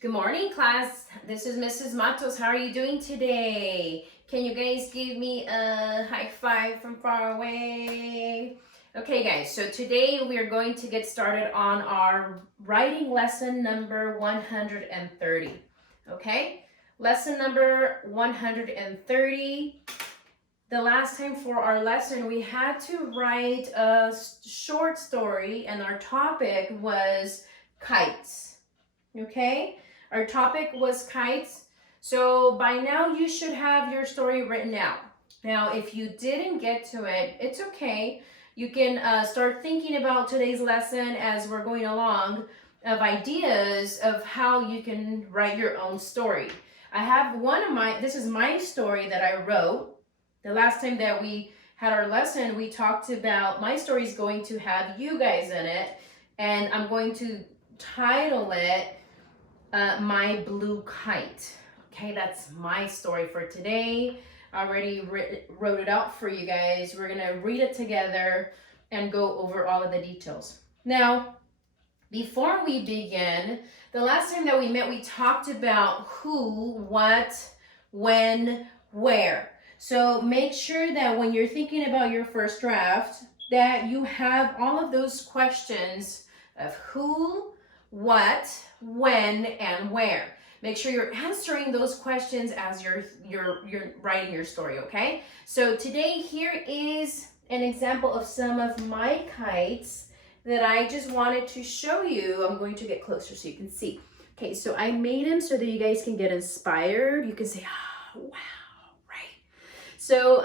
Good morning, class. This is Mrs. Matos. How are you doing today? Can you guys give me a high five from far away? Okay, guys, so today we are going to get started on our writing lesson number 130. Okay, lesson number 130. The last time for our lesson, we had to write a short story, and our topic was kites. Okay? Our topic was kites. So by now you should have your story written out. Now, if you didn't get to it, it's okay. You can start thinking about today's lesson as we're going along of ideas of how you can write your own story. I have this is my story that I wrote. The last time that we had our lesson, we talked about my story is going to have you guys in it, and I'm going to title it My Blue Kite. Okay, that's my story for today. I already wrote it out for you guys. We're gonna read it together and go over all of the details. Now, before we begin, the last time that we met, we talked about who, what, when, where. So make sure that when you're thinking about your first draft, that you have all of those questions of who, what, when, and where. Make sure you're answering those questions as you're writing your story, okay? So today, here is an example of some of my kites that I just wanted to show you. I'm going to get closer so you can see. Okay, so I made them so that you guys can get inspired. You can say, oh, wow, right? So,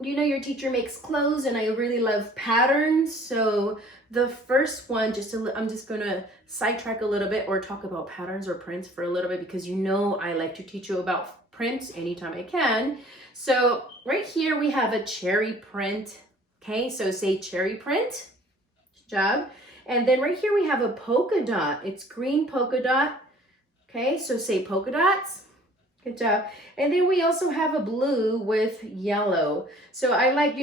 you know your teacher makes clothes, and I really love patterns. So the first one, I'm just gonna sidetrack a little bit or talk about patterns or prints for a little bit, because you know I like to teach you about prints anytime I can. So right here we have a cherry print. Okay, so say cherry print. Good job. And then right here we have a polka dot. It's green polka dot. Okay, so say polka dots. Good job. And then we also have a blue with yellow. So I like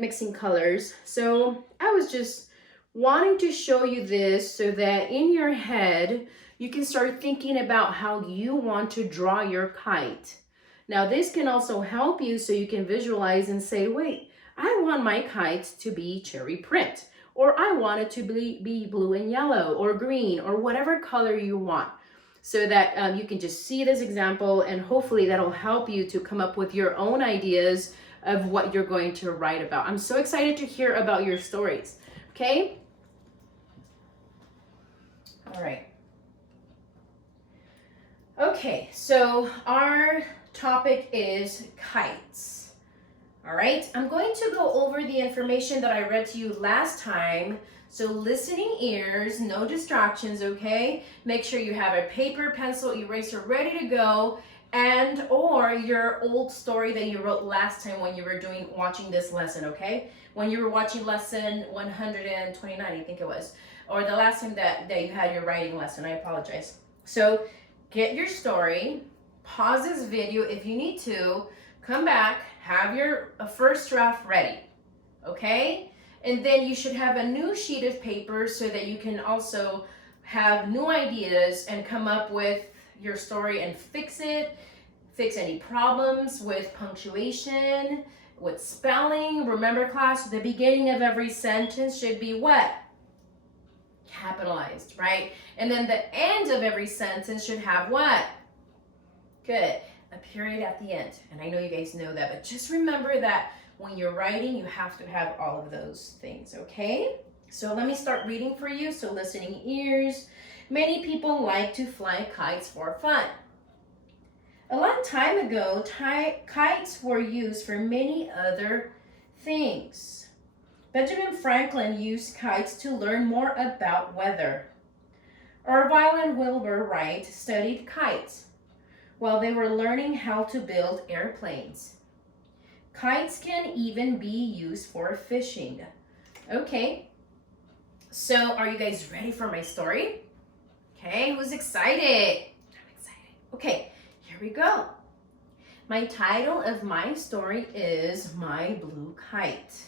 mixing colors. So I was just wanting to show you this so that in your head, you can start thinking about how you want to draw your kite. Now, this can also help you so you can visualize and say, wait, I want my kite to be cherry print, or I want it to be blue and yellow or green or whatever color you want, so that you can just see this example, and hopefully that'll help you to come up with your own ideas of what you're going to write about. I'm so excited to hear about your stories. Okay? All right. Okay, so our topic is kites. All right, I'm going to go over the information that I read to you last time. So listening ears, no distractions, okay? Make sure you have a paper, pencil, eraser ready to go, and or your old story that you wrote last time when you were watching this lesson, okay? When you were watching lesson 129, I think it was, or the last time that you had your writing lesson. I apologize. So get your story, pause this video if you need to, come back, have your first draft ready, okay? And then you should have a new sheet of paper so that you can also have new ideas and come up with your story and fix any problems with punctuation, with spelling. Remember, class, the beginning of every sentence should be what? Capitalized, right? And then the end of every sentence should have what? Good. A period at the end. And I know you guys know that, but just remember that when you're writing, you have to have all of those things, okay? So let me start reading for you. So listening ears. Many people like to fly kites for fun. A long time ago, kites were used for many other things. Benjamin Franklin used kites to learn more about weather. Orville and Wilbur Wright studied kites while they were learning how to build airplanes. Kites can even be used for fishing. Okay, so are you guys ready for my story? Okay, who's excited? I'm excited. Okay, here we go. My title of my story is My Blue Kite.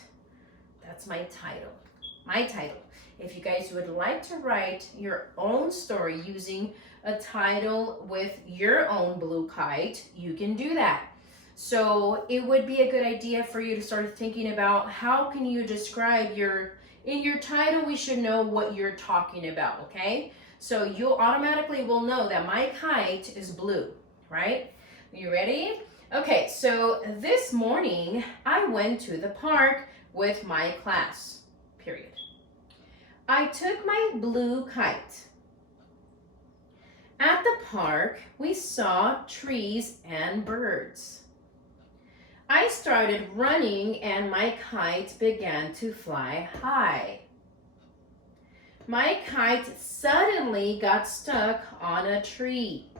That's my title. My title. If you guys would like to write your own story using a title with your own blue kite, you can do that. So it would be a good idea for you to start thinking about how can you describe in your title, we should know what you're talking about, okay? So you automatically will know that my kite is blue, right? You ready? Okay, so this morning I went to the park with my class, period. I took my blue kite. At the park, we saw trees and birds. I started running and my kite began to fly high. My kite suddenly got stuck on a tree.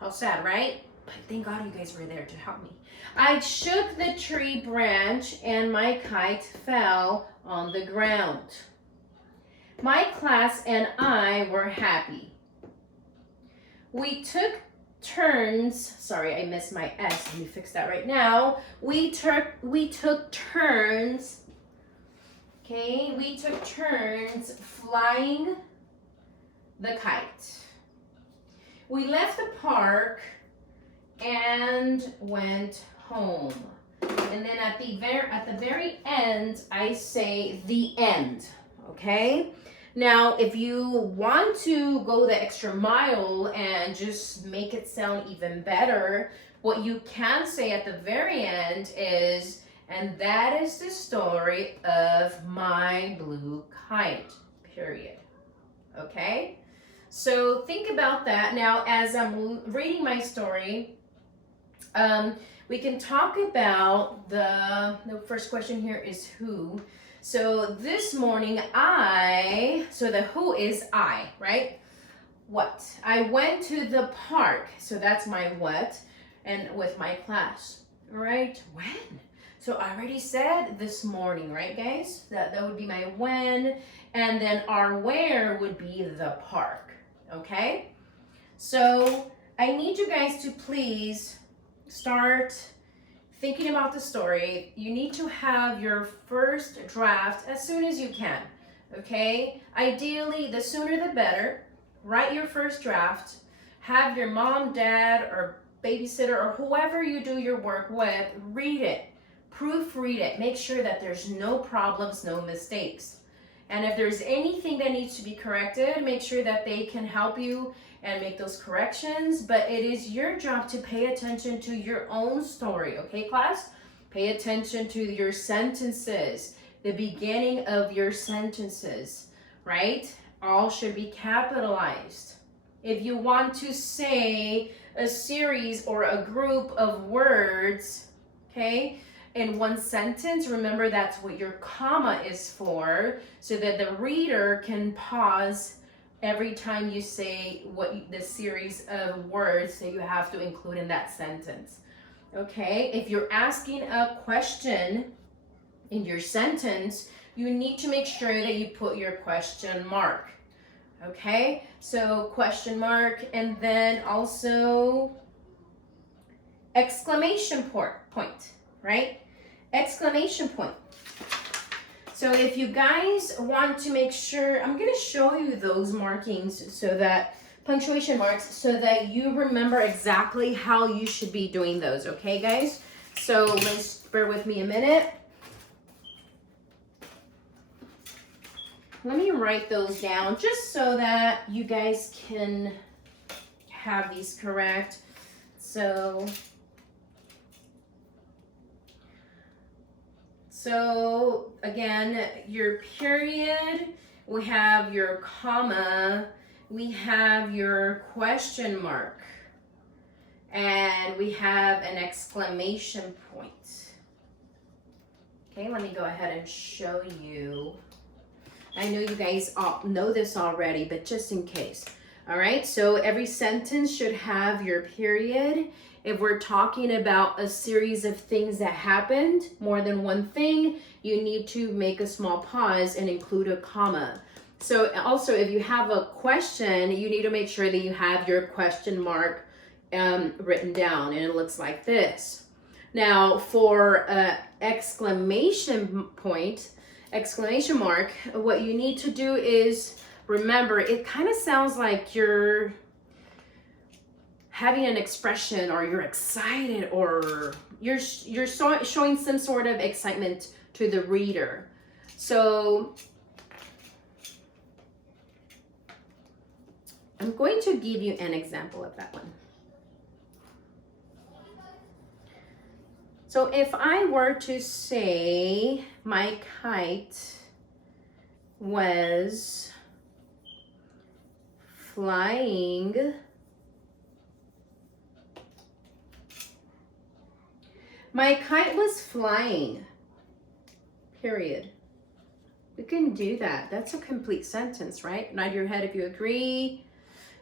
How sad, right? But thank God you guys were there to help me. I shook the tree branch and my kite fell on the ground. My class and I were happy. We took turns. Sorry, I missed my S. Let me fix that right now. We took turns. Okay, we took turns flying the kite. We left the park and went home. And then at the very end, I say the end. Okay? Now, if you want to go the extra mile and just make it sound even better, what you can say at the very end is, and that is the story of my blue kite, period. Okay? So think about that. Now, as I'm reading my story, we can talk about the first question here is who. So this morning so the who is I, right? What? I went to the park. So that's my what, and with my class, right? When? So I already said this morning, right guys? That would be my when, and then our where would be the park, okay? So I need you guys to please start thinking about the story. You need to have your first draft as soon as you can, okay? Ideally, the sooner the better. Write your first draft. Have your mom, dad, or babysitter, or whoever you do your work with, read it. Proofread it. Make sure that there's no problems, no mistakes. And if there's anything that needs to be corrected, make sure that they can help you and make those corrections. But it is your job to pay attention to your own story, okay, class? Pay attention to your sentences, the beginning of your sentences, right? All should be capitalized. If you want to say a series or a group of words, okay, in one sentence, remember that's what your comma is for, so that the reader can pause every time you say the series of words that you have to include in that sentence. Okay, if you're asking a question in your sentence, you need to make sure that you put your question mark. Okay, so question mark, and then also exclamation point, right? Exclamation point. So if you guys want to make sure, I'm going to show you those markings, so that punctuation marks, so that you remember exactly how you should be doing those. Okay, guys? So let's bear with me a minute. Let me write those down just so that you guys can have these correct. So again, your period, we have your comma, we have your question mark, and we have an exclamation point. Okay, let me go ahead and show you. I know you guys all know this already, but just in case. All right, so every sentence should have your period. If we're talking about a series of things that happened, more than one thing, you need to make a small pause and include a comma. So also, if you have a question, you need to make sure that you have your question mark written down, and it looks like this. Now, for exclamation point, exclamation mark, what you need to do is remember, it kind of sounds like you're having an expression, or you're excited, or you're showing some sort of excitement to the reader. So I'm going to give you an example of that one. So if I were to say my kite was flying period. We can do that. That's a complete sentence, right? Nod your head if you agree.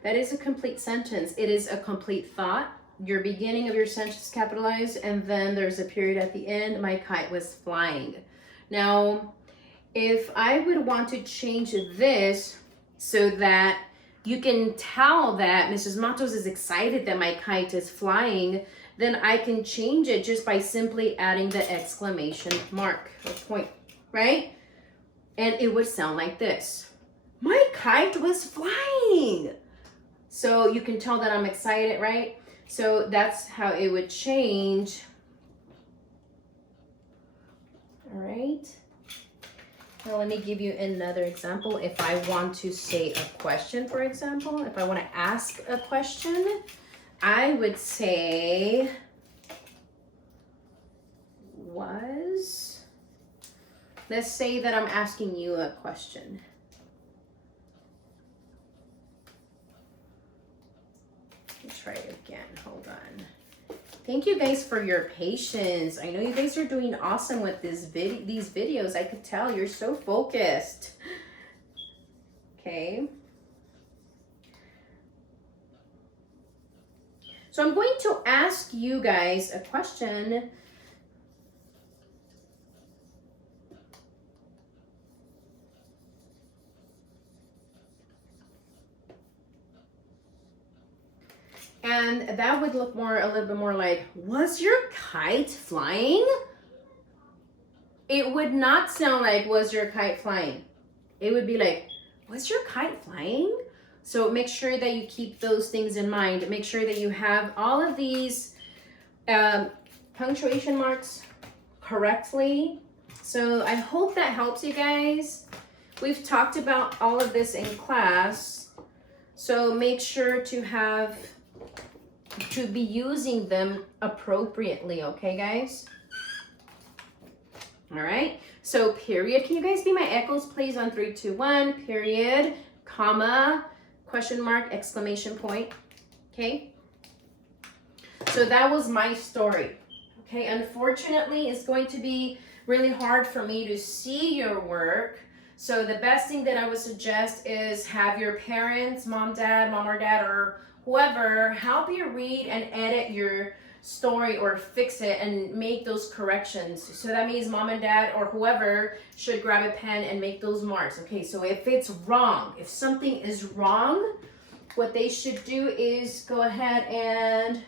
That is a complete sentence. It is a complete thought. Your beginning of your sentence is capitalized, and then there's a period at the end. My kite was flying. Now, if I would want to change this so that you can tell that Mrs. Matos is excited that my kite is flying, then I can change it just by simply adding the exclamation mark or point, right? And it would sound like this. My kite was flying. So you can tell that I'm excited, right? So that's how it would change. All right. Now let me give you another example. If I want to say a question, for example, if I want to ask a question, I would say let's say that I'm asking you a question. Let's try it again, hold on. Thank you guys for your patience. I know you guys are doing awesome with these videos. I could tell you're so focused. Okay. So I'm going to ask you guys a question. And that would look a little bit more like, was your kite flying? It would not sound like, was your kite flying? It would be like, was your kite flying? So make sure that you keep those things in mind. Make sure that you have all of these punctuation marks correctly. So I hope that helps you guys. We've talked about all of this in class. So make sure to be using them appropriately, okay guys? All right, so period. Can you guys be my echoes please on 3, 2, 1, period, comma, question mark, exclamation point, okay? So that was my story, okay? Unfortunately, it's going to be really hard for me to see your work. So the best thing that I would suggest is have your parents, mom or dad, or whoever help you read and edit your story or fix it and make those corrections. So that means mom and dad or whoever should grab a pen and make those marks. Okay, so if it's wrong, if something is wrong, what they should do is go ahead and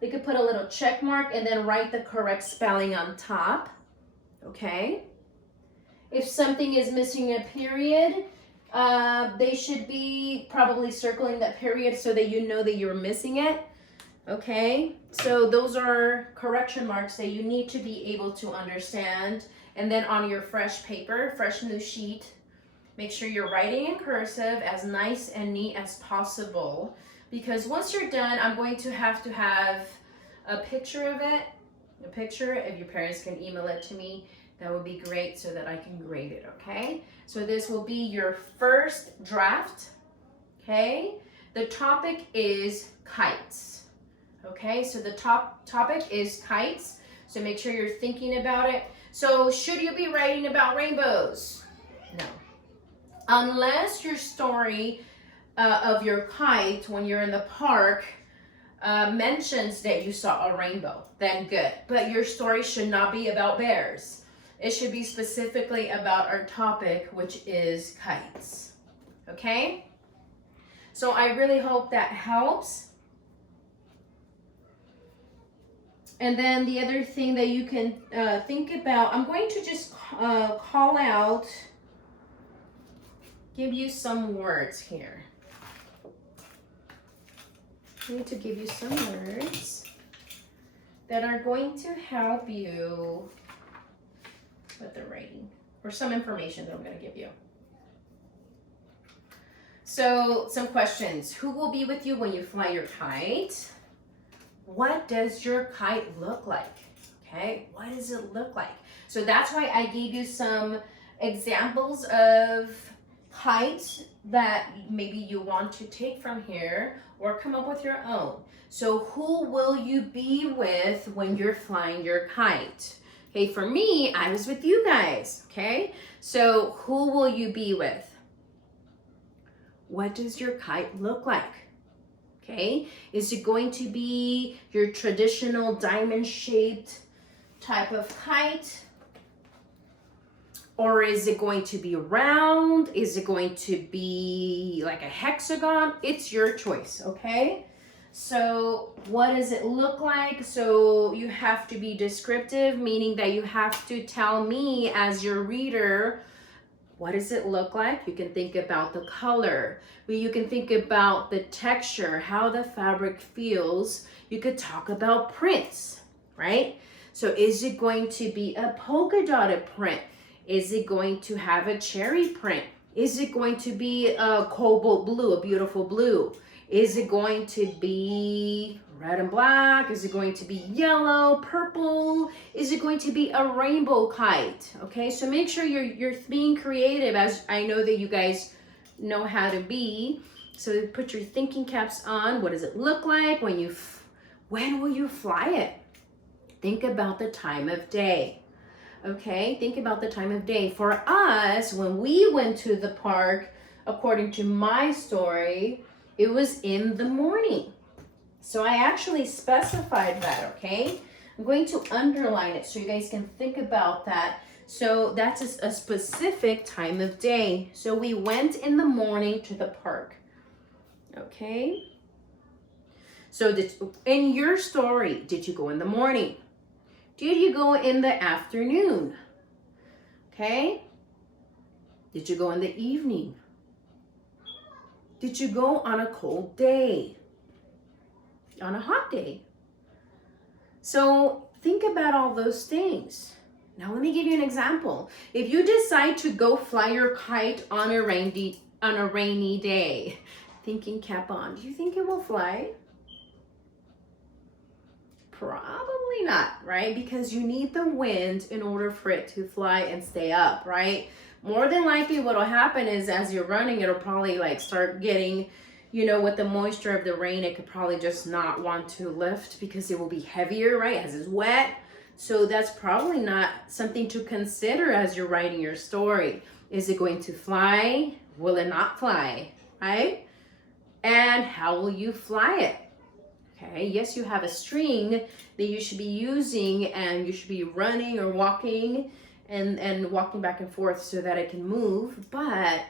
they could put a little check mark and then write the correct spelling on top. Okay. If something is missing a period, they should be probably circling that period so that you know that you're missing it. Okay, so those are correction marks that you need to be able to understand. And then on your fresh paper, fresh new sheet, make sure you're writing in cursive as nice and neat as possible. Because once you're done, I'm going to have a picture of it. A picture, if your parents can email it to me, that would be great so that I can grade it, okay? So this will be your first draft, okay? The topic is kites, okay? So the topic is kites, so make sure you're thinking about it. So should you be writing about rainbows? No. Unless your story of your kite when you're in the park mentions that you saw a rainbow, then good. But your story should not be about bears. It should be specifically about our topic, which is kites. Okay? So I really hope that helps. And then the other thing that you can think about, I'm going to just call out, give you some words here. I need to give you some words that are going to help you with the writing, or some information that I'm going to give you. So, some questions. Who will be with you when you fly your kite? What does your kite look like? Okay, what does it look like? So that's why I gave you some examples of kites that maybe you want to take from here or come up with your own. So who will you be with when you're flying your kite? Okay, for me, I was with you guys, okay? So who will you be with? What does your kite look like? Okay, is it going to be your traditional diamond-shaped type of kite? Or is it going to be round? Is it going to be like a hexagon? It's your choice, okay? So what does it look like? So you have to be descriptive, meaning that you have to tell me as your reader, what does it look like? You can think about the color. You can think about the texture, how the fabric feels. You could talk about prints, right? So is it going to be a polka dotted print? Is it going to have a cherry print? Is it going to be a cobalt blue, a beautiful blue? Is it going to be red and black? Is it going to be yellow, purple? Is it going to be a rainbow kite? Okay, so make sure you're being creative, as I know that you guys know how to be. So put your thinking caps on. What does it look like? When will you fly it? Think about the time of day. Okay, think about the time of day. For us, when we went to the park, according to my story, it was in the morning. So I actually specified that, okay? I'm going to underline it so you guys can think about that. So that's a specific time of day. So we went in the morning to the park, okay? So in your story, did you go in the morning? Did you go in the afternoon? Okay? Did you go in the evening? Did you go on a cold day? On a hot day? So think about all those things. Now let me give you an example. If you decide to go fly your kite on a rainy day, thinking cap on, do you think it will fly? Probably not, right? Because you need the wind in order for it to fly and stay up, right? More than likely what'll happen is as you're running, it'll probably like start getting, with the moisture of the rain, it could probably just not want to lift because it will be heavier, right? As it's wet. So that's probably not something to consider as you're writing your story. Is it going to fly? Will it not fly, right? And how will you fly it? Okay, yes, you have a string that you should be using and you should be running or walking and walking back and forth so that it can move, but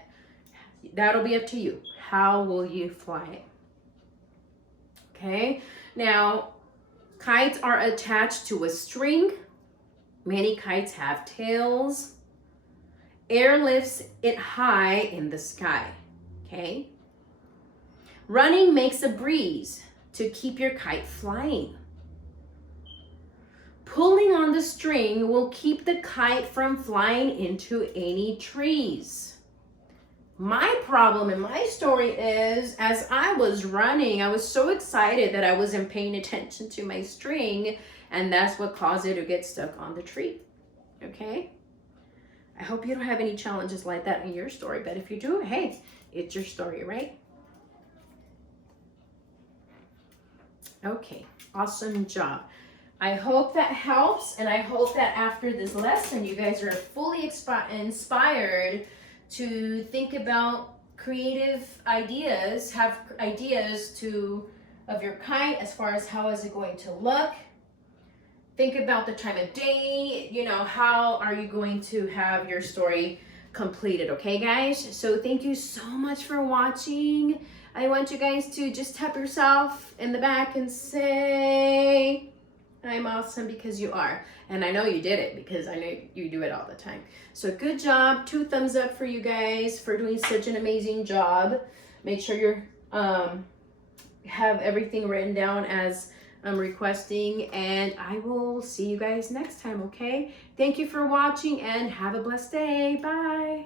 that'll be up to you. How will you fly it? Okay, now kites are attached to a string. Many kites have tails. Air lifts it high in the sky, okay? Running makes a breeze to keep your kite flying. Pulling on the string will keep the kite from flying into any trees. My problem in my story is, as I was running, I was so excited that I wasn't paying attention to my string, and that's what caused it to get stuck on the tree, okay? I hope you don't have any challenges like that in your story, but if you do, hey, it's your story, right? Okay, awesome job. I hope that helps, and I hope that after this lesson, you guys are fully inspired to think about creative ideas, have ideas of your kite as far as how is it going to look. Think about the time of day, how are you going to have your story completed, okay guys? So thank you so much for watching. I want you guys to just tap yourself in the back and say, I'm awesome because you are. And I know you did it because I know you do it all the time. So good job. 2 thumbs up for you guys for doing such an amazing job. Make sure you're have everything written down as I'm requesting, and I will see you guys next time, okay? Thank you for watching and have a blessed day. Bye.